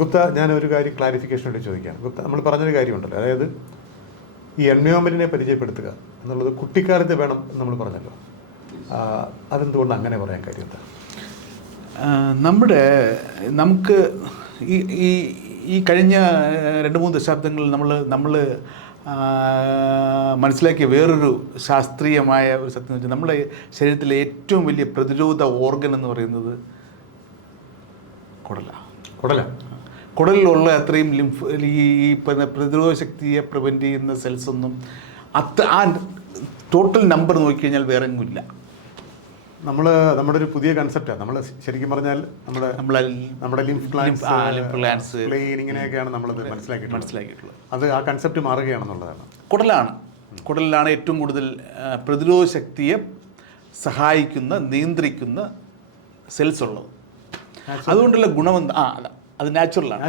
ഗുപ്ത, ഞാനൊരു കാര്യം ക്ലാരിഫിക്കേഷൻ വേണ്ടി ചോദിക്കാം. ഗുപ്ത, നമ്മൾ പറഞ്ഞൊരു കാര്യമുണ്ടല്ലോ, അതായത് ഈ എൻവയോൺമെൻറ്റിനെ പരിചയപ്പെടുത്തുക എന്നുള്ളത് കുട്ടിക്കാലത്ത് വേണം എന്ന് നമ്മൾ പറഞ്ഞല്ലോ. അതെന്തുകൊണ്ട് അങ്ങനെ പറയാൻ കാര്യം എന്താ? നമുക്ക് ഈ ഈ ഈ കഴിഞ്ഞ 2-3 ദശാബ്ദങ്ങളിൽ നമ്മൾ മനസ്സിലാക്കിയ വേറൊരു ശാസ്ത്രീയമായ ഒരു സത്യം എന്ന് വെച്ചാൽ നമ്മുടെ ശരീരത്തിലെ ഏറ്റവും വലിയ പ്രതിരോധ ഓർഗൻ എന്ന് പറയുന്നത് കുടലിലുള്ള അത്രയും ഈ പ്രതിരോധ ശക്തിയെ പ്രിവെൻറ്റ് ചെയ്യുന്ന സെൽസ് ഒന്നും ആ ടോട്ടൽ നമ്പർ നോക്കിക്കഴിഞ്ഞാൽ വേറെ എങ്ങുമില്ല. നമ്മുടെ ഒരു പുതിയ കൺസെപ്റ്റാണ്. നമ്മൾ ശരിക്കും പറഞ്ഞാൽ നമ്മുടെ ലിംഫ് ഗ്ലാൻഡ്സ് ഇങ്ങനെയൊക്കെയാണ് നമ്മളത് മനസ്സിലാക്കിയിട്ടുള്ളത്. അത് ആ കൺസെപ്റ്റ് മാറുകയാണെന്നുള്ളതാണ്. കുടലിലാണ് ഏറ്റവും കൂടുതൽ പ്രതിരോധ ശക്തിയെ സഹായിക്കുന്ന, നിയന്ത്രിക്കുന്ന സെൽസ് ഉള്ളത്. അതുകൊണ്ടുള്ള ഗുണമെന്ത് അത് നാച്ചുറലാണ്.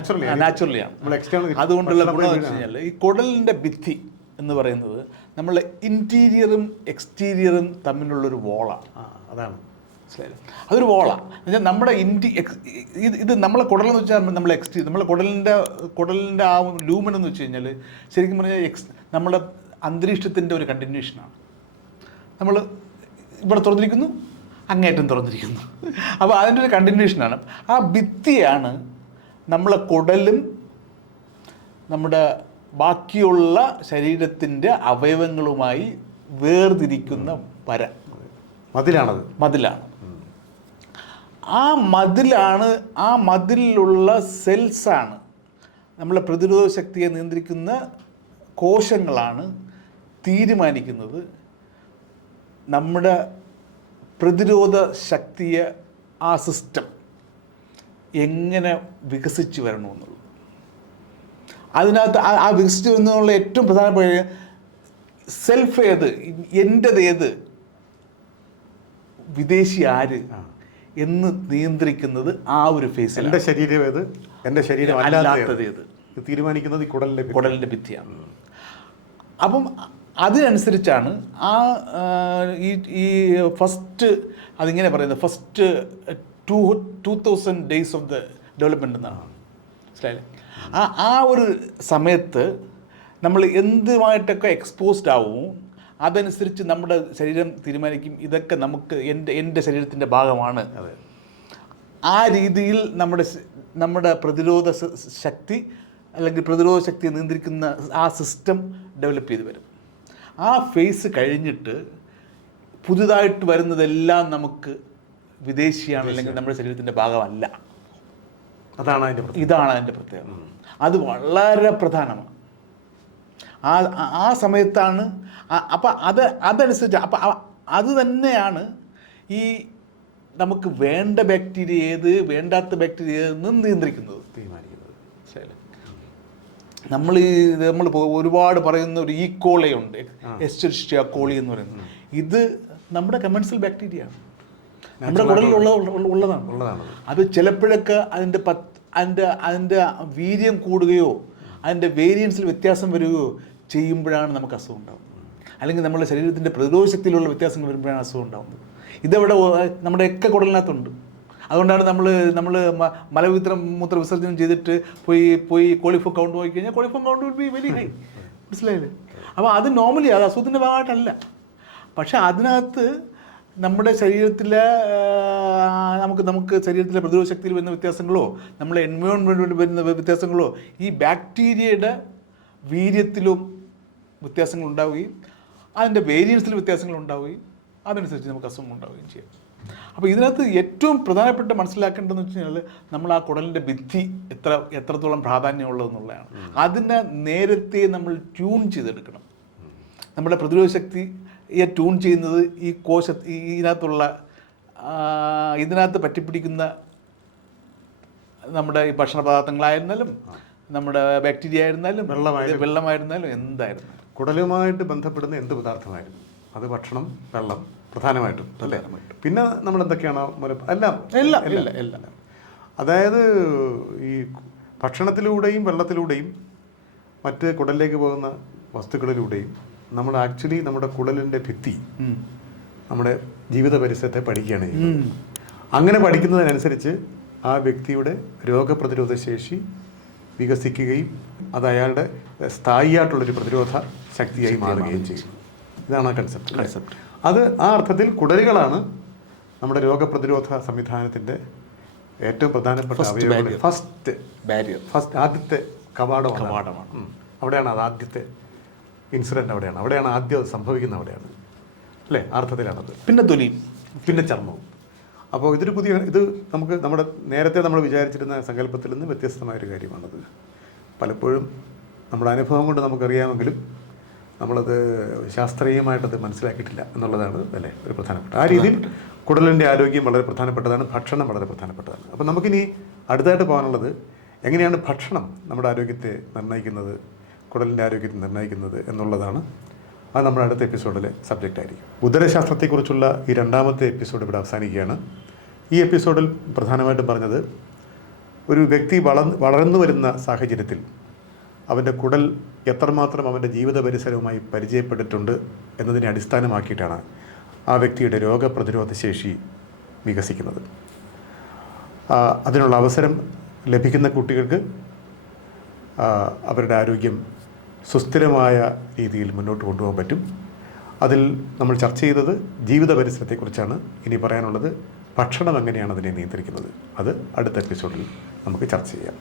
അതുകൊണ്ടുള്ള ഗുണം എന്ന് വെച്ച് കഴിഞ്ഞാൽ ഈ കുടലിൻ്റെ ഭിത്തി എന്ന് പറയുന്നത് നമ്മൾ ഇൻറ്റീരിയറും എക്സ്റ്റീരിയറും തമ്മിലുള്ളൊരു വോളാണ്. അതാണ് മനസ്സിലായില്ലേ? അതൊരു വോളാണ്. എന്നുവെച്ചാൽ നമ്മുടെ ഇത് നമ്മളെ കുടലെന്ന് വെച്ചാൽ നമ്മളെ കുടലിൻ്റെ ആ ലൂമൻ എന്ന് വെച്ച് കഴിഞ്ഞാൽ ശരിക്കും പറഞ്ഞാൽ നമ്മുടെ അന്തരീക്ഷത്തിൻ്റെ ഒരു കണ്ടിന്യൂഷനാണ്. നമ്മൾ ഇവിടെ തുറന്നിരിക്കുന്നു, അങ്ങേറ്റം തുറന്നിരിക്കുന്നു. അപ്പോൾ അതിൻ്റെ ഒരു കണ്ടിന്യൂഷനാണ്. ആ ഭിത്തിയാണ് നമ്മളെ കുടലും നമ്മുടെ ബാക്കിയുള്ള ശരീരത്തിൻ്റെ അവയവങ്ങളുമായി വേർതിരിക്കുന്ന മതിലാണ്. ആ മതിലുള്ള സെൽസാണ് നമ്മളെ പ്രതിരോധ ശക്തിയെ നിയന്ത്രിക്കുന്ന കോശങ്ങളാണ് തീരുമാനിക്കുന്നത് നമ്മുടെ പ്രതിരോധ ശക്തിയെ, ആ സിസ്റ്റം എങ്ങനെ വികസിച്ച് വരണമെന്നുള്ളത്. അതിനകത്ത് ആ വികസിച്ച് വരുന്നതിനുള്ള ഏറ്റവും പ്രധാനപ്പെട്ട സെൽഫ് ഏത്, എൻ്റെതേത്, വിദേശി ആര് എന്ന് നിയന്ത്രിക്കുന്നത് ആ ഒരു ഫേസിൽ. എൻ്റെ ശരീരം ഏത്, എൻ്റെ ശരീരം അല്ലാത്തത് ഏത് തീരുമാനിക്കുന്നത് കുടലിൻ്റെ ഭിത്തിയാണ്. അപ്പം അതിനനുസരിച്ചാണ് ഈ ഫസ്റ്റ് അതിങ്ങനെ പറയുന്നത് first 2000 days of the development എന്നാണ്. മനസ്സിലായില്ലേ? ആ ഒരു സമയത്ത് നമ്മൾ എന്തുമായിട്ടൊക്കെ എക്സ്പോസ്ഡ് ആവും, അതനുസരിച്ച് നമ്മുടെ ശരീരം തീരുമാനിക്കും ഇതൊക്കെ നമുക്ക് എൻ്റെ ശരീരത്തിൻ്റെ ഭാഗമാണ്. ആ രീതിയിൽ നമ്മുടെ പ്രതിരോധ ശക്തി അല്ലെങ്കിൽ പ്രതിരോധ ശക്തിയെ നിയന്ത്രിക്കുന്ന ആ സിസ്റ്റം ഡെവലപ്പ് ചെയ്ത് വരും. ആ ഫേസ് കഴിഞ്ഞിട്ട് പുതുതായിട്ട് വരുന്നതെല്ലാം നമുക്ക് വിദേശിയാണ്, അല്ലെങ്കിൽ നമ്മുടെ ശരീരത്തിൻ്റെ ഭാഗമല്ല. ഇതാണ് അതിൻ്റെ പ്രത്യേകത. അത് വളരെ പ്രധാനമാണ്. ആ സമയത്താണ്. അപ്പം അതനുസരിച്ച് അത് തന്നെയാണ് ഈ നമുക്ക് വേണ്ട ബാക്ടീരിയ ഏത്, വേണ്ടാത്ത ബാക്ടീരിയ ഏതെന്ന് തീരുമാനിക്കുന്നത്. ശരി, നമ്മൾ ഒരുപാട് പറയുന്ന ഒരു ഈക്കോളി ഉണ്ട്, എസ്ചെറിഷ്യ കോളി എന്ന് പറയുന്നത്. ഇത് നമ്മുടെ കമൻസൽ ബാക്ടീരിയ ആണ്, നമ്മുടെ കുടലിലുള്ളതാണ്. അത് ചിലപ്പോഴൊക്കെ അതിൻ്റെ വീര്യം കൂടുകയോ അതിൻ്റെ വേരിയൻസിൽ വ്യത്യാസം വരികയോ ചെയ്യുമ്പോഴാണ് നമുക്ക് അസുഖം ഉണ്ടാകുന്നത്. അല്ലെങ്കിൽ നമ്മുടെ ശരീരത്തിൻ്റെ പ്രതിരോധ ശക്തിയിലുള്ള വ്യത്യാസങ്ങൾ വരുമ്പോഴാണ് അസുഖം ഉണ്ടാകുന്നത്. ഇതെവിടെ നമ്മുടെയൊക്കെ കുടലിനകത്തുണ്ട്. അതുകൊണ്ടാണ് നമ്മൾ മൂത്ര വിസർജനം ചെയ്തിട്ട് പോയി കോളിഫോം കൗണ്ട് നോക്കി കഴിഞ്ഞാൽ coliform count will be very high. മനസ്സിലായില്ലേ? അപ്പോൾ അത് നോർമലി അത് അസുഖത്തിൻ്റെ ഭാഗമായിട്ടല്ല. പക്ഷെ അതിനകത്ത് നമ്മുടെ ശരീരത്തിലെ നമുക്ക് ശരീരത്തിലെ പ്രതിരോധ ശക്തിയിൽ വരുന്ന വ്യത്യാസങ്ങളോ നമ്മളെ എൻവയോൺമെൻറ്റിൽ വരുന്ന വ്യത്യാസങ്ങളോ ഈ ബാക്ടീരിയയുടെ വീര്യത്തിലും വ്യത്യാസങ്ങൾ ഉണ്ടാവുകയും അതിൻ്റെ വേരിയൻസിൽ വ്യത്യാസങ്ങൾ ഉണ്ടാവുകയും അതനുസരിച്ച് നമുക്ക് അസുഖം ഉണ്ടാവുകയും ചെയ്യും. അപ്പോൾ ഇതിനകത്ത് ഏറ്റവും പ്രധാനപ്പെട്ട മനസ്സിലാക്കേണ്ടതെന്ന് വെച്ച് കഴിഞ്ഞാൽ നമ്മൾ ആ കുടലിൻ്റെ ഭിത്തി എത്രത്തോളം പ്രാധാന്യമുള്ളതെന്നുള്ളതാണ്. അതിനെ നേരത്തെ നമ്മൾ ട്യൂൺ ചെയ്തെടുക്കണം. നമ്മുടെ പ്രതിരോധ ശക്തിയെ ട്യൂൺ ചെയ്യുന്നത് ഈ ഇതിനകത്ത് പറ്റിപ്പിടിക്കുന്ന നമ്മുടെ ഈ ഭക്ഷണ പദാർത്ഥങ്ങളായിരുന്നാലും നമ്മുടെ ബാക്ടീരിയ ആയിരുന്നാലും വെള്ളമായിരുന്നാലും എന്തായിരുന്നാലും കുടലുമായിട്ട് ബന്ധപ്പെടുന്ന എന്ത് പദാർത്ഥമായിരുന്നു അത് ഭക്ഷണം, വെള്ളം പ്രധാനമായിട്ടും അല്ലേ? പിന്നെ നമ്മൾ എന്തൊക്കെയാണോ എല്ലാം. അതായത് ഈ ഭക്ഷണത്തിലൂടെയും വെള്ളത്തിലൂടെയും മറ്റ് കുടലിലേക്ക് പോകുന്ന വസ്തുക്കളിലൂടെയും നമ്മൾ ആക്ച്വലി നമ്മുടെ കുടലിൻ്റെ ഭിത്തി, നമ്മുടെ ജീവിത പരിസരത്തെ പഠിക്കുകയാണ് ചെയ്യുന്നത്. അങ്ങനെ പഠിക്കുന്നതിനനുസരിച്ച് ആ വ്യക്തിയുടെ രോഗപ്രതിരോധ ശേഷി വികസിക്കുകയും അത് അയാളുടെ സ്ഥായിയായിട്ടുള്ളൊരു പ്രതിരോധ ശക്തിയായി മാറുകയും ചെയ്യും. ഇതാണ് ആ കൺസെപ്റ്റ്. അത് ആ അർത്ഥത്തിൽ കുടലുകളാണ് നമ്മുടെ രോഗപ്രതിരോധ സംവിധാനത്തിൻ്റെ ഏറ്റവും പ്രധാനപ്പെട്ട അവയവങ്ങൾ. ഫസ്റ്റ് ആദ്യത്തെ കവാടമാണ്. അവിടെയാണ് അത് ആദ്യത്തെ ഇൻസിഡൻറ്റ്, അവിടെയാണ് ആദ്യം അത് സംഭവിക്കുന്നത്, അവിടെയാണ് അല്ലേ? ആ അർത്ഥത്തിലാണത്. പിന്നെ തൊലിയും പിന്നെ ചർമ്മവും. അപ്പോൾ ഇത് നമുക്ക് നേരത്തെ നമ്മൾ വിചാരിച്ചിരുന്ന സങ്കല്പത്തിൽ നിന്ന് വ്യത്യസ്തമായൊരു കാര്യമാണത്. പലപ്പോഴും നമ്മുടെ അനുഭവം കൊണ്ട് നമുക്കറിയാമെങ്കിലും നമ്മളത് ശാസ്ത്രീയമായിട്ടത് മനസ്സിലാക്കിയിട്ടില്ല എന്നുള്ളതാണ് അല്ലേ ഒരു പ്രധാനപ്പെട്ട. ആ രീതിയിൽ കുടലിൻ്റെ ആരോഗ്യം വളരെ പ്രധാനപ്പെട്ടതാണ്, ഭക്ഷണം വളരെ പ്രധാനപ്പെട്ടതാണ്. അപ്പോൾ നമുക്കിനി അടുത്തായിട്ട് പോകാനുള്ളത് എങ്ങനെയാണ് ഭക്ഷണം നമ്മുടെ ആരോഗ്യത്തെ നിർണ്ണയിക്കുന്നത്, കുടലിൻ്റെ ആരോഗ്യത്തെ നിർണ്ണയിക്കുന്നത് എന്നുള്ളതാണ്. അത് നമ്മുടെ അടുത്ത എപ്പിസോഡിലെ സബ്ജക്റ്റ് ആയിരിക്കും. ഉദരശാസ്ത്രത്തെക്കുറിച്ചുള്ള ഈ 2ാമത്തെ എപ്പിസോഡ് ഇവിടെ അവസാനിക്കുകയാണ്. ഈ എപ്പിസോഡിൽ പ്രധാനമായിട്ടും പറഞ്ഞത് ഒരു വ്യക്തി വളർന്നു വരുന്ന സാഹചര്യത്തിൽ അവൻ്റെ കുടൽ എത്രമാത്രം അവൻ്റെ ജീവിത പരിസരവുമായി പരിചയപ്പെട്ടിട്ടുണ്ട് എന്നതിനെ അടിസ്ഥാനമാക്കിയിട്ടാണ് ആ വ്യക്തിയുടെ രോഗപ്രതിരോധ ശേഷി വികസിക്കുന്നത്. അതിനുള്ള അവസരം ലഭിക്കുന്ന കുട്ടികൾക്ക് അവരുടെ ആരോഗ്യം സുസ്ഥിരമായ രീതിയിൽ മുന്നോട്ട് കൊണ്ടുപോകാൻ പറ്റും. അതിൽ നമ്മൾ ചർച്ച ചെയ്തത് ജീവിത പരിസരത്തെക്കുറിച്ചാണ്. ഇനി പറയാനുള്ളത് ഭക്ഷണം എങ്ങനെയാണ് അതിനെ നിയന്ത്രിക്കുന്നത്. അത് അടുത്ത എപ്പിസോഡിൽ നമുക്ക് ചർച്ച ചെയ്യാം.